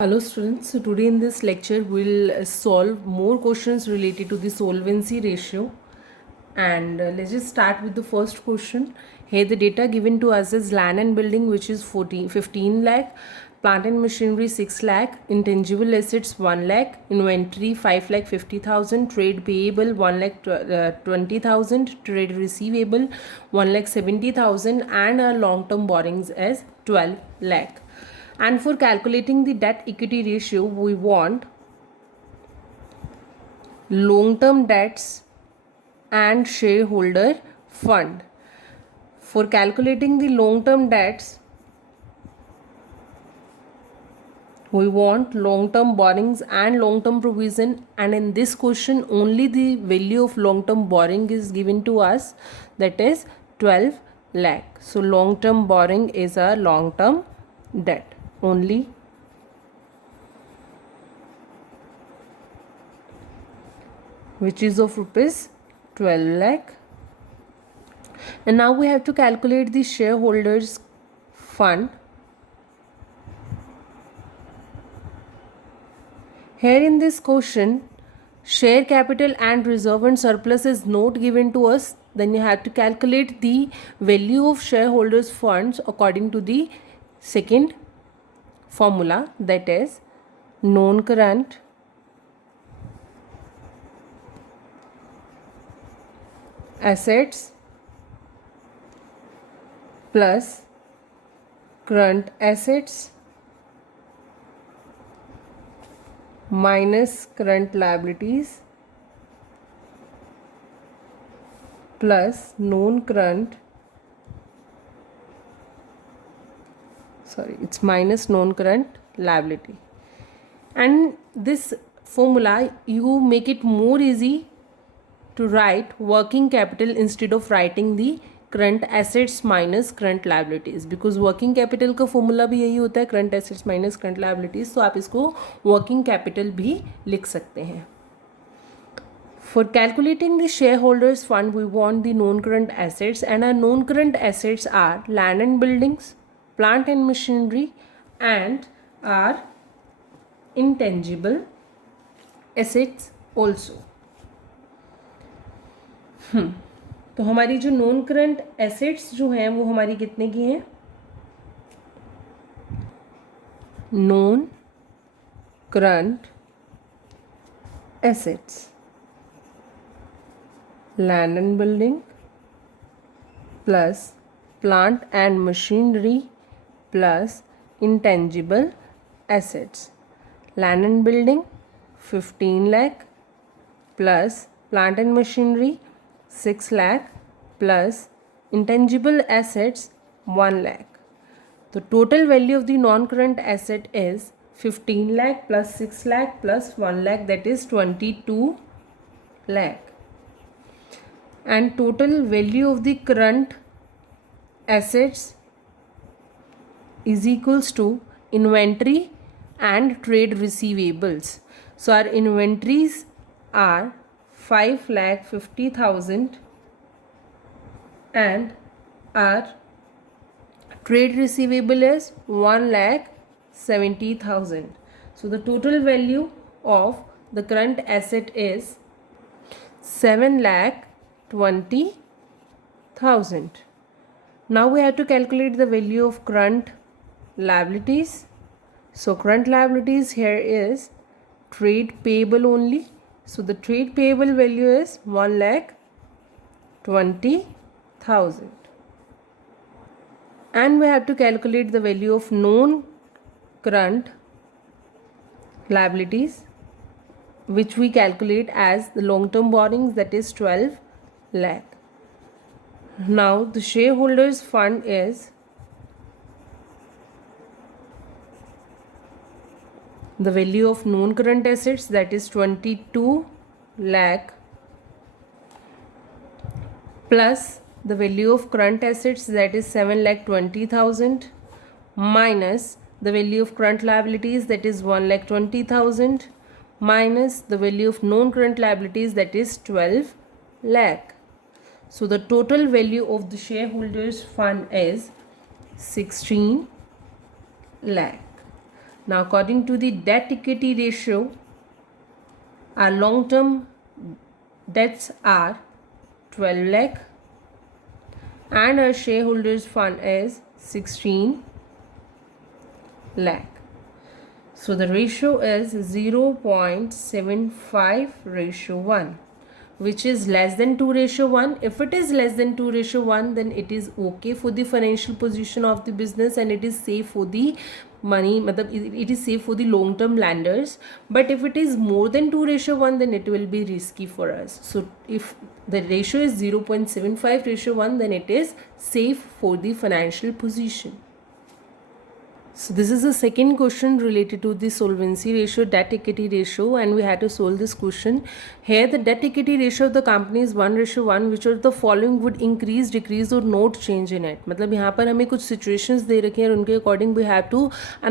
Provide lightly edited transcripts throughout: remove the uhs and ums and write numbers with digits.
Hello students, so today in this lecture we'll solve more questions related to the solvency ratio, and let's just start with the first question. Here the data given to us is land and building, which is 15 lakh, plant and machinery 6 lakh, intangible assets 1 lakh, inventory 5 lakh 50,000, trade payable 1 lakh 20,000, trade receivable 1 lakh 70,000, and our long term borrowings as 12 lakh. And for calculating the debt equity ratio, we want long term debts and shareholder fund. For calculating the long term debts, we want long term borrowings and long term provision, and in this question only the value of long term borrowing is given to us, that is 12 lakh. So long term borrowing is a long term debt only, which is of rupees 12 lakh. And now we have to calculate the shareholders fund. Here in this question, share capital and reserve and surplus is not given to us. Then you have to calculate the value of shareholders funds according to the second formula, that is non-current assets plus current assets minus current liabilities plus it's minus non-current liability. And this formula, you make it more easy to write working capital instead of writing the current assets minus current liabilities, because working capital का formula भी यही होता है, current assets minus current liabilities. तो आप इसको working capital भी लिख सकते हैं. For calculating the shareholders fund, we want the non-current assets, and our non-current assets are land and buildings, plant and machinery, and our intangible assets also. तो हमारी जो नॉन करंट एसेट्स जो हैं वो हमारी कितने की हैं? Non current assets, land and building plus plant and machinery plus intangible assets. Land and building 15 lakh plus plant and machinery 6 lakh plus intangible assets 1 lakh. The total value of the non-current asset is 15 lakh plus 6 lakh plus 1 lakh, that is 22 lakh. And total value of the current assets is equals to inventory and trade receivables. So our inventories are 5,50,000 and our trade receivable is 1,70,000. So the total value of the current asset is 7,20,000. Now we have to calculate the value of current liabilities. So current liabilities here is trade payable only. So the trade payable value is 1,20,000. And we have to calculate the value of non-current liabilities, which we calculate as the long-term borrowings, that is 12 lakh. Now the shareholders fund is the value of non-current assets, that is 22 lakh plus the value of current assets, that is 7,20,000, minus the value of current liabilities, that is 1,20,000, minus the value of non-current liabilities, that is 12 lakh. So the total value of the shareholders fund is 16 lakh. Now according to the debt equity ratio, our long term debts are 12 lakh and our shareholders fund is 16 lakh. So the ratio is 0.75:1, which is less than 2:1. If it is less than 2:1, then it is okay for the financial position of the business and it is safe for the money, it is safe for the long term lenders. But if it is more than 2:1, then it will be risky for us. So if the ratio is 0.75:1, then it is safe for the financial position. So this is the second question related to the solvency ratio, debt equity ratio, and we had to solve this question. Here the debt equity ratio of the company is 1:1, which of the following would increase, decrease or not change in it. मतलब यहाँ पर हमें कुछ situations दे रखे हैं और उनके according we have to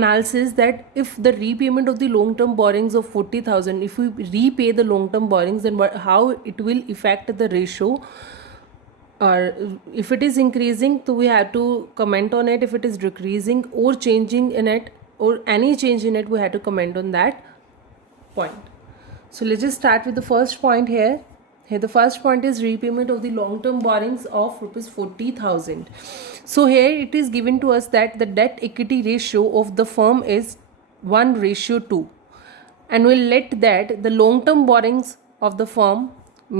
analysis that if the repayment of the long term borrowings of 40,000, if we repay the long term borrowings, then how it will affect the ratio. Or if it is increasing, so we have to comment on it. If it is decreasing or changing in it or any change in it, we have to comment on that point. So let's just start with the first point here. Here the first point is repayment of the long term borrowings of rupees 40,000. So here it is given to us that the debt equity ratio of the firm is 1:2, and we'll let that the long term borrowings of the firm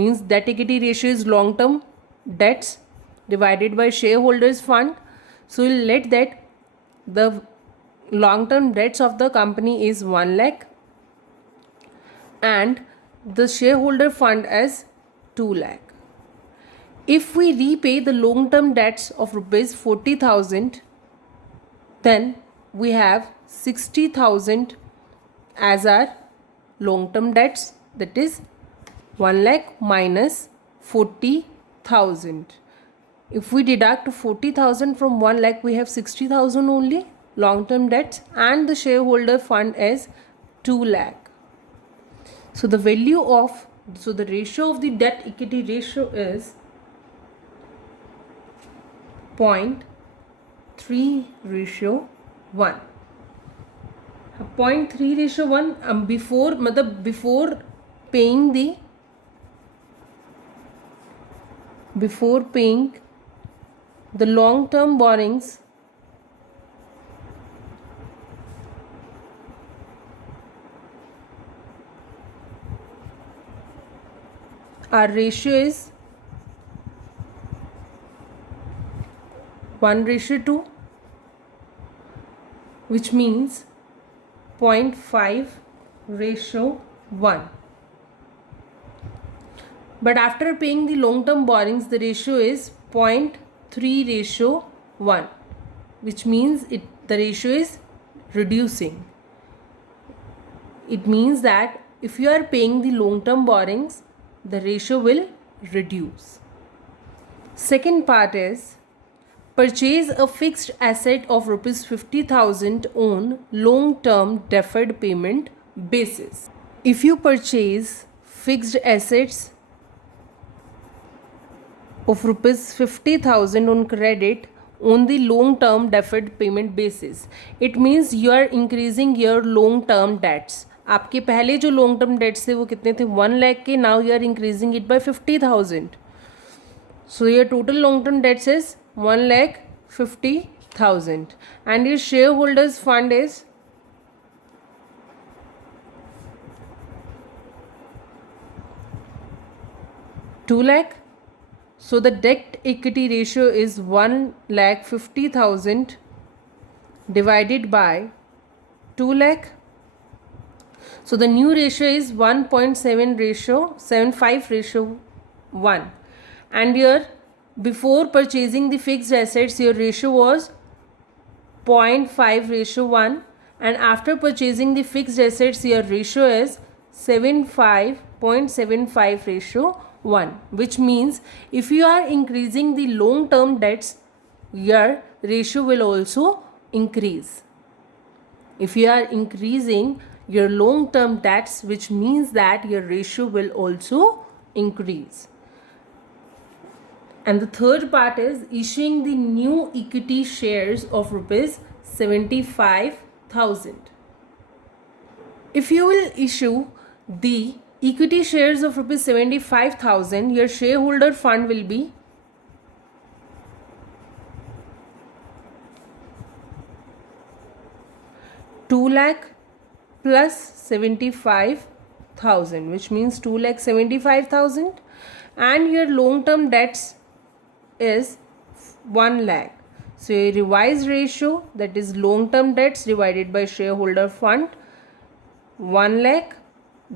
means debt equity ratio is long term debts divided by shareholders fund. So we'll let that the long term debts of the company is 1 lakh and the shareholder fund is 2 lakh. If we repay the long term debts of rupees 40,000, then we have 60,000 as our long term debts, that is 1 lakh minus 40,000. If we deduct 40,000 from 1 lakh, we have 60,000 only long term debts and the shareholder fund is 2 lakh. So the value of, so the ratio of the debt equity ratio is 0.3:1. 0.3:1 before paying the long term borrowings, our ratio is 1:2, which means 0.5:1. But after paying the long term borrowings, the ratio is 0.3:1, which means the ratio is reducing. It means that if you are paying the long term borrowings, the ratio will reduce. Second part is purchase a fixed asset of rupees 50,000 on long term deferred payment basis. If you purchase fixed assets of rupees 50,000 on credit on the long term deferred payment basis, it means you are increasing your long term debts. आपके पहले जो long term debts थे वो कितने थे, 1 lakh के, now you are increasing it by 50,000. So your total long term debts is 1,50,000 and your shareholders fund is 2 lakh. So the debt equity ratio is 1,50,000 divided by 2 lakh. So the new ratio is 1.75:1, and your before purchasing the fixed assets your ratio was 0.5:1, and after purchasing the fixed assets your ratio is 0.75:1, which means if you are increasing the long term debts, your ratio will also increase. If you are increasing your long term debts, which means that your ratio will also increase. And the third part is issuing the new equity shares of rupees 75,000. If you will issue the equity shares of rupees 75,000, your shareholder fund will be 2 lakh plus 75,000, which means 2,75,000, and your long term debts is 1 lakh. So your revised ratio, that is long term debts divided by shareholder fund, 1 lakh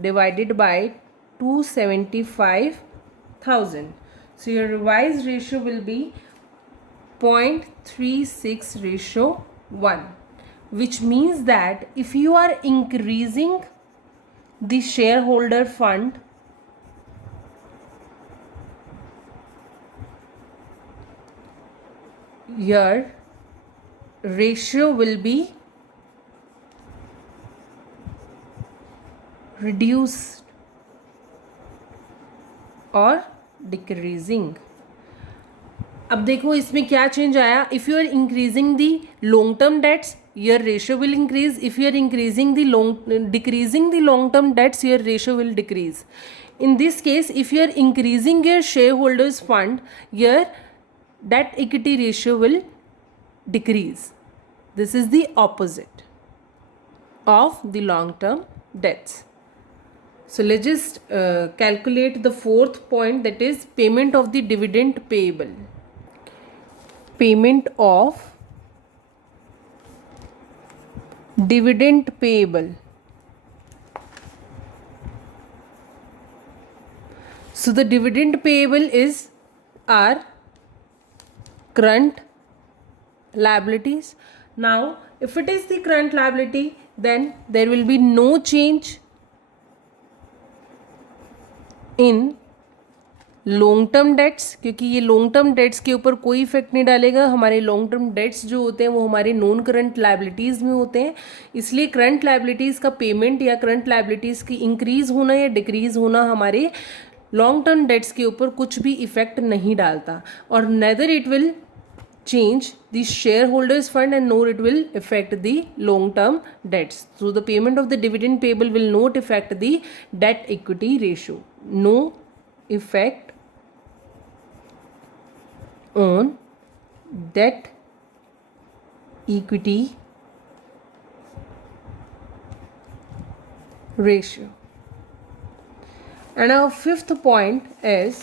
divided by 275,000. So your revised ratio will be 0.36 ratio 1, which means that if you are increasing the shareholder fund, your ratio will be reduced or decreasing. अब देखो इसमें क्या change आया. If you are increasing the long term debts, your ratio will increase. If you are decreasing the long term debts, your ratio will decrease. In this case, if you are increasing your shareholders fund, your debt equity ratio will decrease. This is the opposite of the long term debts. So let's just calculate the fourth point, that is payment of the dividend payable. Payment of dividend payable. So the dividend payable is our current liabilities. Now if it is the current liability, then there will be no change in long term dates, क्योंकि ये long term dates के ऊपर कोई effect नहीं डालेगा. हमारे long term dates जो होते हैं वो हमारे नॉन करंट लाइबिलिटीज़ में होते हैं, इसलिए करंट लाइबिलिटीज़ का पेमेंट या करंट लाइबिलिटीज़ की इंक्रीज़ होना या डिक्रीज़ होना हमारे लॉन्ग टर्म डेट्स के ऊपर कुछ भी इफेक्ट नहीं डालता. और neither it will change the shareholders fund and nor it will affect the long term debts. So the payment of the dividend payable will not affect the debt equity ratio. No effect on debt equity ratio. And our fifth point is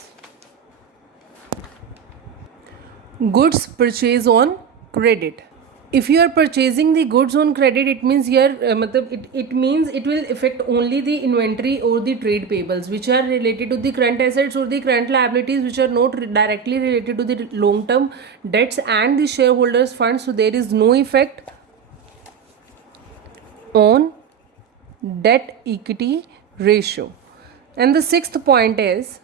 goods purchase on credit. If you are purchasing the goods on credit, it means it means it will affect only the inventory or the trade payables which are related to the current assets or the current liabilities which are not directly related to the long term debts and the shareholders funds. So there is no effect on debt equity ratio. And the sixth point is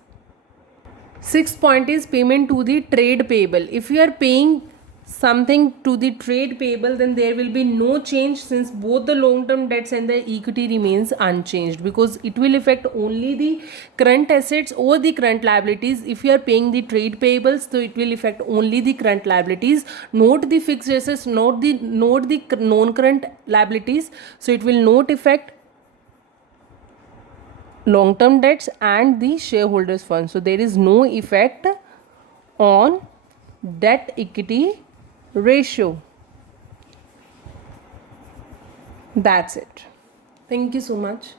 payment to the trade payable. If you are paying something to the trade payable, then there will be no change since both the long term debts and the equity remains unchanged, because it will affect only the current assets or the current liabilities. If you are paying the trade payables, so it will affect only the current liabilities, not the fixed assets, not the non current liabilities. So it will not affect long term debts and the shareholders fund. So there is no effect on debt equity ratio. That's it. Thank you so much.